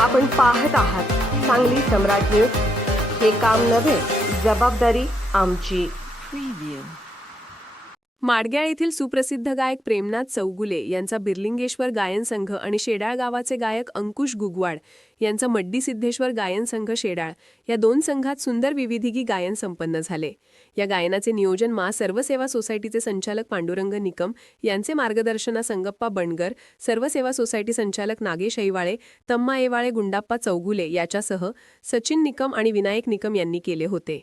आपण पाहत आहात सांगली सम्राट न्यूज. हे काम नव्हे जबाबदारी आमची. माडग्याळ येथील सुप्रसिद्ध गायक प्रेमनाथ चौगुले यांचा बिर्लिंगेश्वर गायन संघ आणि शेडाळ गावाचे गायक अंकुश गुगवाड यांचा मड्डी सिद्धेश्वर गायन संघ शेडाळ या दोन संघात सुंदर विविधिगी गायन संपन्न झाले. या गायनाचे नियोजन मा सर्वसेवा सोसायटीचे संचालक पांडुरंग निकम यांचे मार्गदर्शना संगप्पा बंडगर सर्वसेवा सोसायटी संचालक नागेश ऐवाळे तम्मा ऐवाळे गुंडाप्पा चौगुले याच्यासह सचिन निकम आणि विनायक निकम यांनी केले होते.